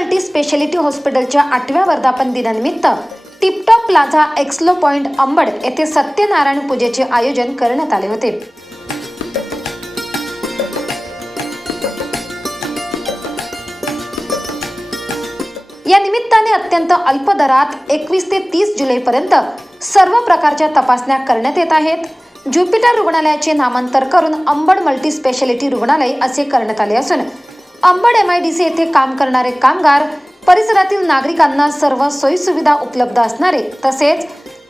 Multi speciality हॉस्पिटलच्या आठव्या वर्धापन दिनानिमित्त tiptop plaza explo point Ambad येथे सत्यनारायण पूजेचे आयोजन करण्यात आले होते. या निमित्ताने अत्यंत अल्प दरात एकवीस ते तीस जुलैपर्यंत सर्व प्रकारच्या तपासण्या करण्यात येत आहेत. ज्युपिटर रुग्णालयाचे नामांतर करून अंबड मल्टी स्पेशालिटी रुग्णालय असे करण्यात आले असून Ambad M I D C येथे काम करणारे कामगार परिसरातील नागरिकांना सर्व सोयीसुविधा उपलब्ध असणारे तसेच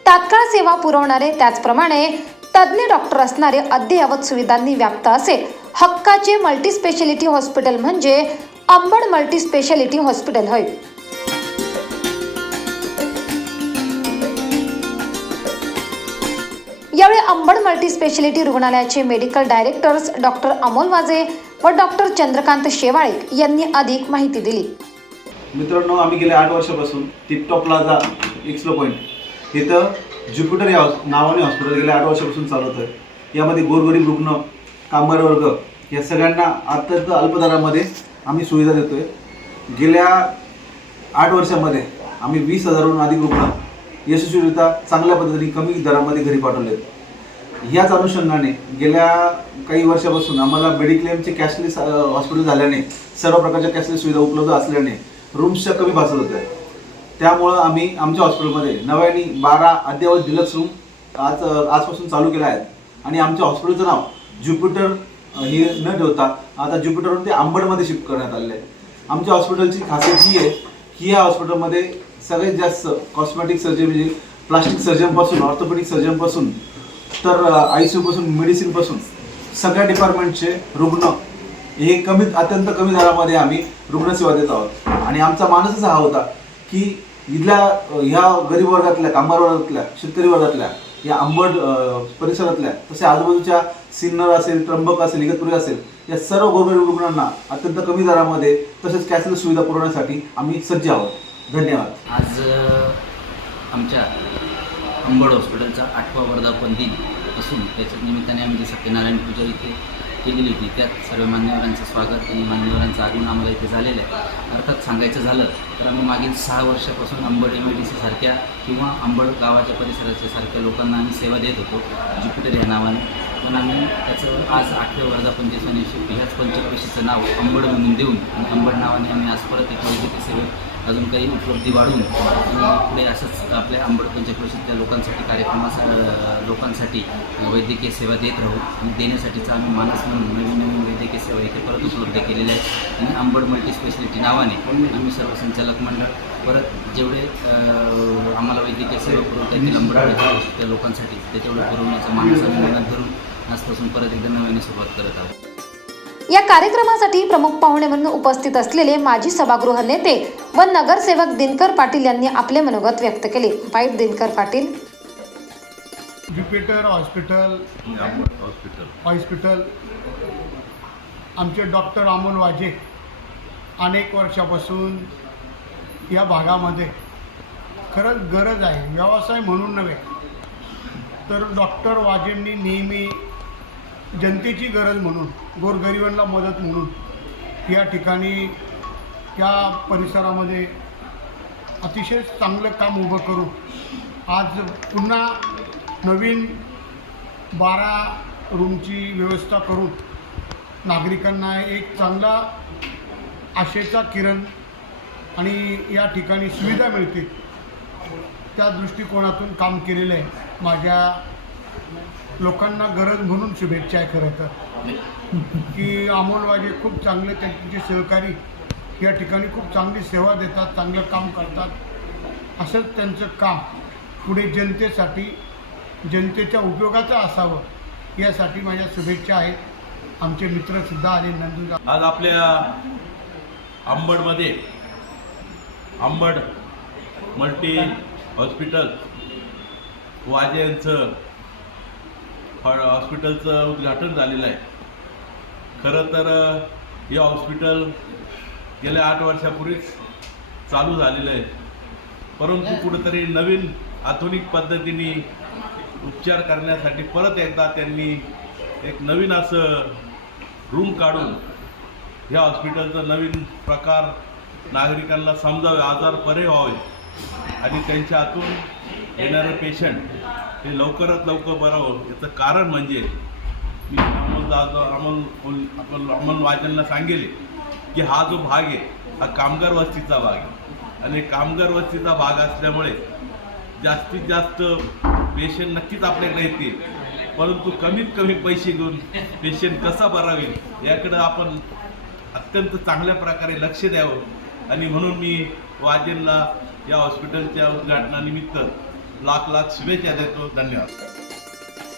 तात्काळ सेवा पुरवणारे त्याचप्रमाणे तज्ज्ञ डॉक्टर असणारे अद्ययावत सुविधांनी व्याप्त असे हक्काचे मल्टी स्पेशालिटी हॉस्पिटल म्हणजे अंबड मल्टी स्पेशालिटी हॉस्पिटल होय. यावेळी अंबड मल्टी स्पेशालिटी रुग्णालयाचे medical directors doctor Amol Waje व डॉक्टर चंद्रकांत शेवाळे यांनी अधिक माहिती दिली. मित्रांनो आम्ही गेल्या आठ वर्षापासून टिपटॉप प्लाझा एक्सप्लो पॉईंट इथं ज्युपिटर या नावाने हॉस्पिटल गेल्या आठ वर्षापासून चालत आहे. यामध्ये गोरगरीब रुग्ण कामगार वर्ग या सगळ्यांना अत्यंत अल्पदरामध्ये आम्ही सुविधा देतो आहे गेल्या आठ वर्षामध्ये आम्ही वीस हजाराहून अधिक रुग्ण यशस्वीरित्या चांगल्या पद्धतीने कमी दरामध्ये घरी पाठवले आहेत याच अनुषंगाने गेल्या काही वर्षापासून आम्हाला मेडिक्लेमचे कॅशलेस हॉस्पिटल झाल्याने सर्व प्रकारच्या कॅशलेस सुविधा उपलब्ध असल्याने रूम्सच्या कमी भासत होत्या. त्यामुळं आम्ही आमच्या हॉस्पिटलमध्ये नव्याने बारा अद्ययावत डिलक्स रूम आज आजपासून चालू केल्या आहेत. आणि आमच्या हॉस्पिटलचं नाव ज्युपिटर हे न ठेवता आता ज्युपिटरवरून ते आंबडमध्ये शिफ्ट करण्यात आलेलं आहे. आमच्या हॉस्पिटलची खासियत ही आहे की या हॉस्पिटलमध्ये सगळ्यात जास्त कॉस्मेटिक सर्जन म्हणजे प्लास्टिक सर्जनपासून ऑर्थोपेडिक सर्जनपासून तर आय सी यूपासून मेडिसिनपासून सगळ्या डिपार्टमेंटचे रुग्ण हे कमी अत्यंत कमी दरामध्ये आम्ही रुग्णसेवा देत आहोत. आणि आमचा मानसच हा होता की इथल्या ह्या गरीब वर्गातल्या कामगार वर्गातल्या शेतकरी वर्गातल्या या आंबड परिसरातल्या तसे आजूबाजूच्या सिन्नर असेल त्र्यंबक असेल इगतपुरी असेल या सर्व गोरगरीब रुग्णांना अत्यंत कमी दरामध्ये तसेच कॅशलेस सुविधा पुरवण्यासाठी आम्ही सज्ज आहोत. धन्यवाद. आज आमच्या अंबड हॉस्पिटलचा आठवा वर्धापन दिन असून त्याच्या निमित्ताने आम्ही जी सत्यनारायण पूजा इथे केलेली होती त्यात सर्व मान्यवरांचं स्वागत आणि मान्यवरांचं आगमन आम्हाला इथे झालेलं आहे. अर्थात सांगायचं झालं तर आम्ही मागील सहा वर्षापासून अंबड एम डी सारख्या किंवा अंबड गावाच्या परिसराच्या सारख्या लोकांना आम्ही सेवा देत होतो ज्युपिटर या नावाने. पण आम्ही त्याचं आज आठव्या वर्धापन दिवसाने ह्याच पंचक्रोशीचं नाव अंबड म्हणून देऊन आणि अंबड नावाने आम्ही आज परत एक वैद्यकीय सेवेत अजून काही उपलब्धी वाढवून पुढे असंच आपल्या अंबड पंचक्रोशीतल्या लोकांसाठी कार्यक्रमास लोकांसाठी वैद्यकीय सेवा देत राहू आणि देण्यासाठीचा आम्ही मानस म्हणून नवीन नवीन वैद्यकीय सेवा इथे परत उपलब्ध केलेल्या आहेत. आणि आंबड मल्टी स्पेशालिटी नावाने आम्ही सर्व संचालक मंडळ परत जेवढे आम्हाला वैद्यकीय सेवा पुरवता येतील अंबड त्या लोकांसाठी ते तेवढं पुरवण्याचा मानस आम्ही मनात धरून आजपासून परत एकदा नव्याने सुरुवात करत आहोत. या कार्यक्रमासाठी प्रमुख पाहुणे म्हणून उपस्थित असलेले माजी सभागृह नेते व नगरसेवक दिनकर पाटील यांनी आपले मनोगत व्यक्त केले. Pipe Dinkar Patil. Jupiter hospital hospital. आमचे डॉक्टर अमोल वाजे अनेक वर्षापासून या भागामध्ये खरंच गरज आहे. व्यवसाय म्हणून नव्हे तर डॉक्टर वाजेंनी नेहमी जनतेची गरज म्हणून गोरगरिबांना मदत म्हणून या ठिकाणी या परिसरामध्ये अतिशय चांगलं काम उभं करू आज पुन्हा नवीन बारा रूमची व्यवस्था करून नागरिकांना एक चांगला आशेचा किरण आणि या ठिकाणी सुविधा मिळते त्या दृष्टिकोनातून काम केलेलं आहे. माझ्या लोकांना गरज म्हणून शुभेच्छा आहे खरं तर. की अमोल वाजे खूप चांगले त्यांचे सहकारी या ठिकाणी खूप चांगली सेवा देतात चांगलं काम करतात. असंच त्यांचं काम पुढे जनतेसाठी जनतेच्या उपयोगाचं असावं यासाठी माझ्या शुभेच्छा आहेत. आमचे मित्रसुद्धा आले नंदुरबार आज आपल्या आंबडमध्ये आंबड मल्टी हॉस्पिटल वाजे यांचं हॉ- हॉस्पिटलचं उद्घाटन झालेलं आहे. खरं तर हे हॉस्पिटल गेल्या आठ वर्षापूर्वीच चालू झालेलं आहे. परंतु कुठंतरी नवीन आधुनिक पद्धतीने उपचार करण्यासाठी परत एकदा त्यांनी एक नवीन असं रूम काढून ह्या हॉस्पिटलचा नवीन प्रकार नागरिकांना समजावे आजार बरे व्हावे आणि त्यांच्या हातून येणारं पेशंट हे लवकरात लवकर बरं व्हावं याचं कारण म्हणजे मी अमोल दादा अमोल आपण अमोल वाजनला सांगेल की हा जो भाग आहे हा कामगार वस्तीचा भाग आहे. आणि कामगार वस्तीचा भाग असल्यामुळे जास्तीत जास्त पेशंट नक्कीच आपल्याकडे येतील. परंतु कमीत कमी पैसे घेऊन पेशंट कसा बरा होईल याकडं आपण अत्यंत चांगल्या प्रकारे लक्ष द्यावं. आणि म्हणून मी वाजेनला या हॉस्पिटलच्या उद्घाटनानिमित्त लाख लाख शुभेच्छा देतो. धन्यवाद.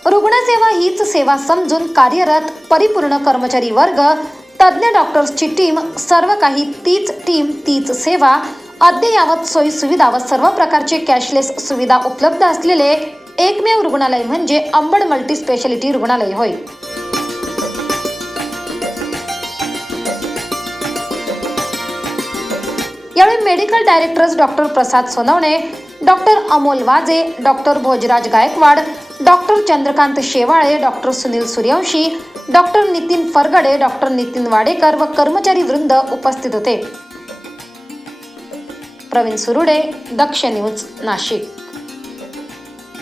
रुग्णसेवा हीच सेवा समजून कार्यरत परिपूर्ण कर्मचारी वर्ग तज्ज्ञ डॉक्टर्सची टीम सर्व काही तीच टीम तीच सेवा अद्ययावत सोयी सुविधा व सर्व प्रकारचे कॅशलेस सुविधा उपलब्ध असलेले एकमेव रुग्णालय म्हणजे अंबड मल्टी स्पेशालिटी रुग्णालय होय. यावेळी medical directors doctor Prasad Sonawane doctor Amol Waje doctor Bhojraj Gaikwad doctor Chandrakant Shewale doctor Sunil Suryavanshi doctor Nitin Fargade doctor Nitin Wadekar व कर्मचारी वृंद उपस्थित होते. प्रवीण सुरुडे दक्ष न्यूज नाशिक.